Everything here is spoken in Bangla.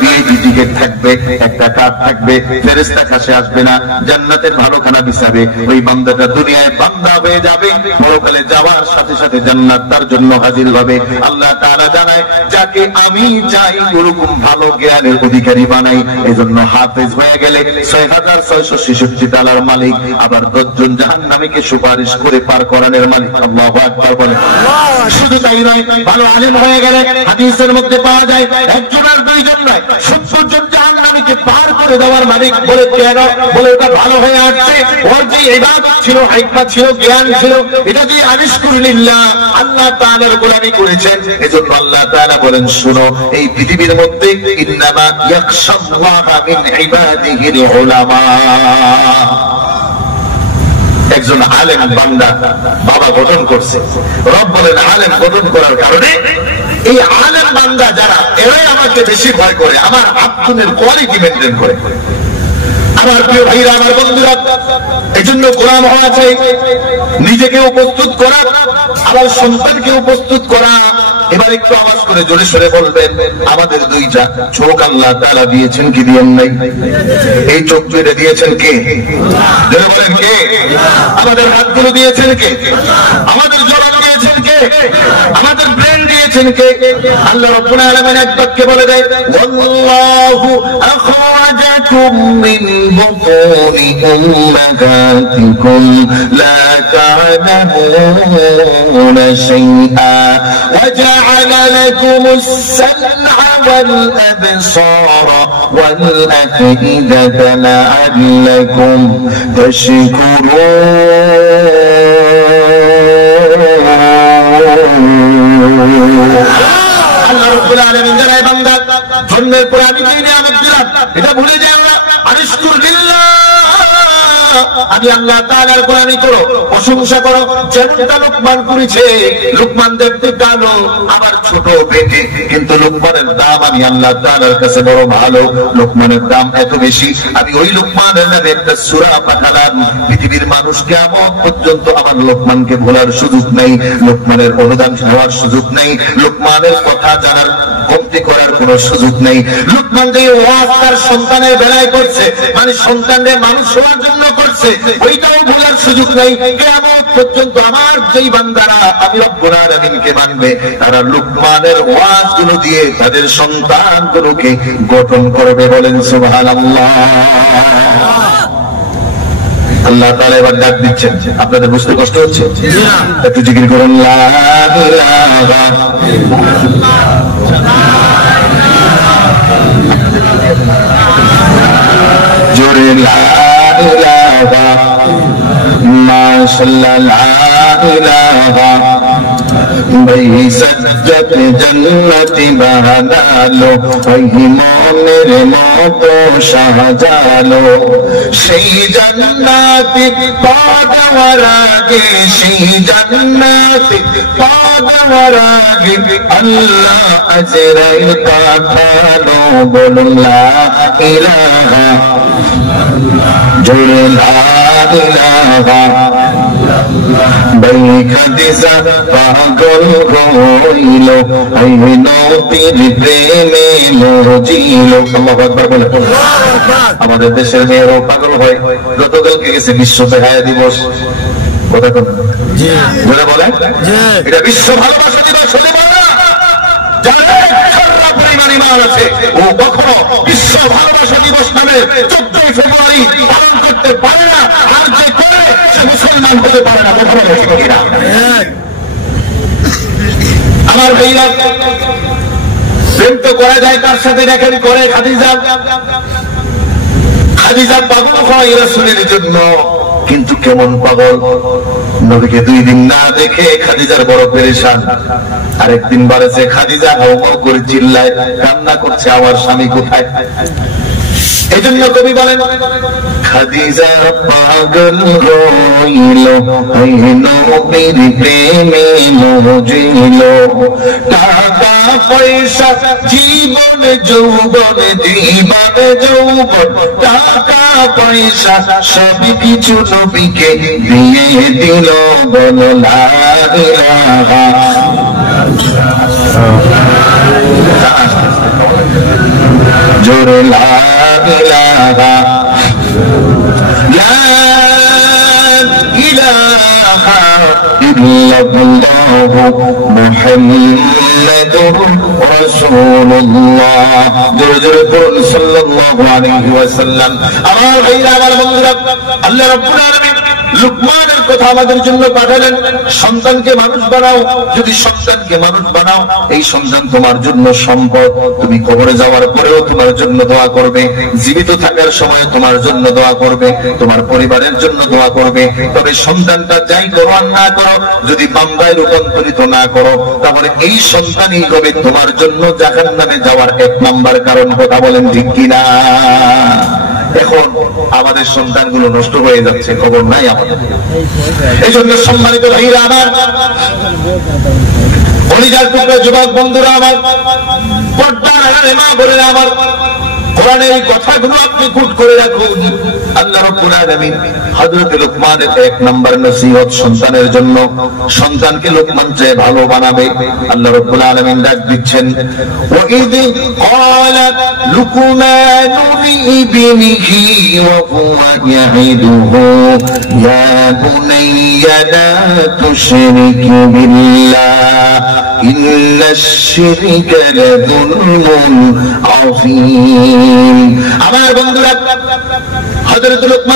ভিআইপি টিকিট থাকবে, একটা কার্ড থাকবে, ফেরেশতা কাছে আসবে না, জান্নাতের ভালো খানা বিছাবে। ওই বান্দাটা দুনিয়ায় বান্দা হয়ে যাবে, পরকালে যাওয়ার সাথে সাথে জান্নাত তার জন্য হাজির হবে। আল্লাহ তাআলা জানায়, যাকে আমি চাই ওরকম ভালো জ্ঞানের অধিকারী বানাই। এজন্য হাফেজ হয়ে গেলে ৬৬৬৬ তালার মালিক, আবার ১০ জন জাহান্নামীকে সুপারিশ করে পার করানোর মালিক। আল্লাহু আকবার বলেন। শুধু তাই নয়, ভালো আলেম হয়ে গেলে হাদিসের মধ্যে পাওয়া যায় একজন আর দুইজন নয়, ৭০ জন জাহান্নামীকে পার করে দেওয়ার মালিক। বলে কেন? বলে ওটা ভালো হয়ে আসছে, ওর যে ইবাদত ছিল, হিকমত ছিল, জ্ঞান ছিল, এটা যে আনিশকুরিল্লাহ আল্লাহ তাআলার গোলামি করেছেন। এজন্য আল্লাহ তাআলা বলেন, শুনো, এই পৃথিবীর মধ্যে ইন্নামা ইয়াখশাল্লাহা মিন ইবাদিহিল উলামা। একজন আলেম বান্দা বাবা গঠন করছে। রব বলেন, আলেম গঠন করার কারণে এই আলেম বান্দা যারা, এরাই আমাকে বেশি ভয় করে, আমার আত্মনের কোয়ালিটি মেনটেন করে। আমার প্রিয় ভাইরা, আমার বন্ধুরা, এই জন্য গোলাম হওয়া চাই, নিজেকে প্রস্তুত করা, আবার সন্তানকে প্রস্তুত করা। এবার একটু আওয়াজ করে জোরে সরে বলবেন, আমাদের দুইটা চোখ আল্লাহ তাআলা দিয়েছেন কি দিয়েন নাই? এই চোখ দুইটা দিয়েছেন কে? জোরে বলেন কে? আমাদের হাতগুলো দিয়েছেন কে? আমাদের জবান দিয়েছেন কে? আমাদের ব্রেন দিয়েছেন কে? আল্লাহ রাব্বুল আলামিন এক বাক্যে বলে দেয়, ওয়াল্লাহু আখরাজাকুম মিন বুতুনি উম্মাহাতিকুম লা তা'লামুনা শাইআ وجعل لكم السمع والأبصار والأفئدة لعلكم تشكرون। আল্লাহ রাব্বুল আলামিন জানায়, বান্দা জন্মের পর আমি যে নিয়ামত দিলাম এটা ভুলে যাও না। আনিশকুরিল্লাহ, আমি আল্লাহ তাআলার গোলামি করো, প্রশংসা করো। যেমনটা লোকমান করেছে, লোকমান দেখতে কালো, আমার ছোট পেটে, কিন্তু লোকমানের দাম আমি আল্লাহ তাআলার কাছে বড় ভালো। লোকমানের দাম এত বেশি, আমি ওই লোকমানের নামে একটা সূরা পাঠালাম। পৃথিবীর মানুষ কিয়ামত পর্যন্ত আমার লোকমানকে ভোলার সুযোগ নেই, লোকমানের অনুদান নেওয়ার সুযোগ নেই, লোকমানের কথা জানার কমতি করার কোন সুযোগ নেই। লোকমান যে ওয়াজ তার সন্তানের বেলায় করছে, মানে সন্তানদের মানুষ হওয়ার জন্য করছে, ওইটাও ভোলার সুযোগ নেই। কিয়ামত পর্যন্ত আমার যেই বান্দারা আমি রব্বুল আলামিনকে মানবে, তারা লোকমানের ওয়াজগুলো দিয়ে তাদের সন্তানগুলোকে গঠন করবে। বলেন সুবহানাল্লাহ। আল্লাহ তাআলা এবার ডাক দিচ্ছেন, আপনাদের বুঝতে কষ্ট হচ্ছে? একটু জিকির করুন, লা ইলাহা জোরে লা ইলাহা মাশাআল্লাহ, লা ইলাহা ভাই সজ্জত জন্নতি বানালো, ওই মনের মতো সাজালো। সেই জান্নাতে পা দেওয়ার আগে, সেই জান্নাতে পা দেওয়ার আগে আল্লাহ আজরাইল পাঠালো। বলুন লা ইলাহা, জোরে লা ইলাহা। ভাই খাদিজা পাগল হইল, ওই নবীর প্রেমে মজিল। আল্লাহু আকবার বলে। আমাদের দেশের মেয়েরাও পাগল হয়। গতকালকে গেছে বিশ্ব বেহায়া দিবস, কথা কোন যারা বলেন এটা বিশ্ব ভালোবাসা দিবস হতে পারে না। যারা সারা পরিমাণ ঈমান আছে, ও কখনো বিশ্ব ভালোবাসা দিবস নামে 14 ফেব্রুয়ারি পালন করতে পারে না। আর যে করে সে মুসলমান হতে পারে না। আমার ভাইরা, প্রেম তো করা যায় কার সাথে? দেখেন করে খাদিজা। খাদিজা পাগল হয় রাসূলের জন্য, কিন্তু কেমন পাগল? নবীকে 2 দিন না দেখে খাদিজার বড় পেরেশান। আরেকদিন বলেছে খাদিজা হাউ করে চিল্লায়, কান্না করছে, আমার স্বামী কোথায়? এই জন্য কবি বলেন, খাদিজা পাগল হইল, ওই নবীর প্রেমে মজিল। টাকা পয়সা জীবন যৌবন, জীবন যৌবন, টাকা পয়সা সব কিছু নবীকে দিয়ে দিল। বল লা ইলাহা। জোরে লা ইলাহা ইল্লাল্লাহু মুহাম্মাদুর রাসূলুল্লাহ। জোরে জোরে বলুন সাল্লাল্লাহু আলাইহি ওয়াসাল্লাম। আমার ভাইরা, আমার বন্ধুরা, আল্লাহ রাব্বুল আলামিন লুকমানের কথা আমাদের জন্য পাঠালেন, সন্তানকে মানুষ বানাও। যদি সন্তানকে মানুষ বানাও, এই সন্তান তোমার জন্য সম্পদ। তুমি কবরে যাওয়ার পরেও তোমার জন্য দোয়া করবে, জীবিত থাকার সময় তোমার জন্য দোয়া করবে, তোমার পরিবারের জন্য দোয়া করবে। তবে সন্তানটা যাই করো আর না করো, যদি বান্দায় রূপান্তরিত না করো, তাহলে এই সন্তানই হবে তোমার জন্য জাহান্নামে যাওয়ার 1 নাম্বার কারণ। কথা বলেন ঠিক কিনা? এখন আমাদের সন্তানগুলো নষ্ট হয়ে যাচ্ছে, খবর নাই আমাদের। এই জন্য সম্মানিত ভাইরা আমার, কলিজার টুকরা যুবক বন্ধুরা আমার, পর্দার আড়ালে মা বোনেরা আমার, কোরআনের এই কথাগুলো আপনি গুড করে রাখুন। আল্লাহ রাব্বুল আলামিন হযরত লুকমানের 1 নাম্বার নসিহত সন্তানের জন্য, সন্তানকে লুকমান চেয়ে ভালো বানাবে। আল্লাহ রাব্বুল আলামিন ডাক দিচ্ছেন, ওয়া ইয ক্বালা লুকমানু লিইবনিহি ওয়া হুয়া ইয়াইদুহু ইয়া বুনাইয়া লা তুশরিক বিল্লাহ ইন্নাশ শিরকা লাযুলমুন আযীম। আমার বন্ধুরা, হযরত লুকমান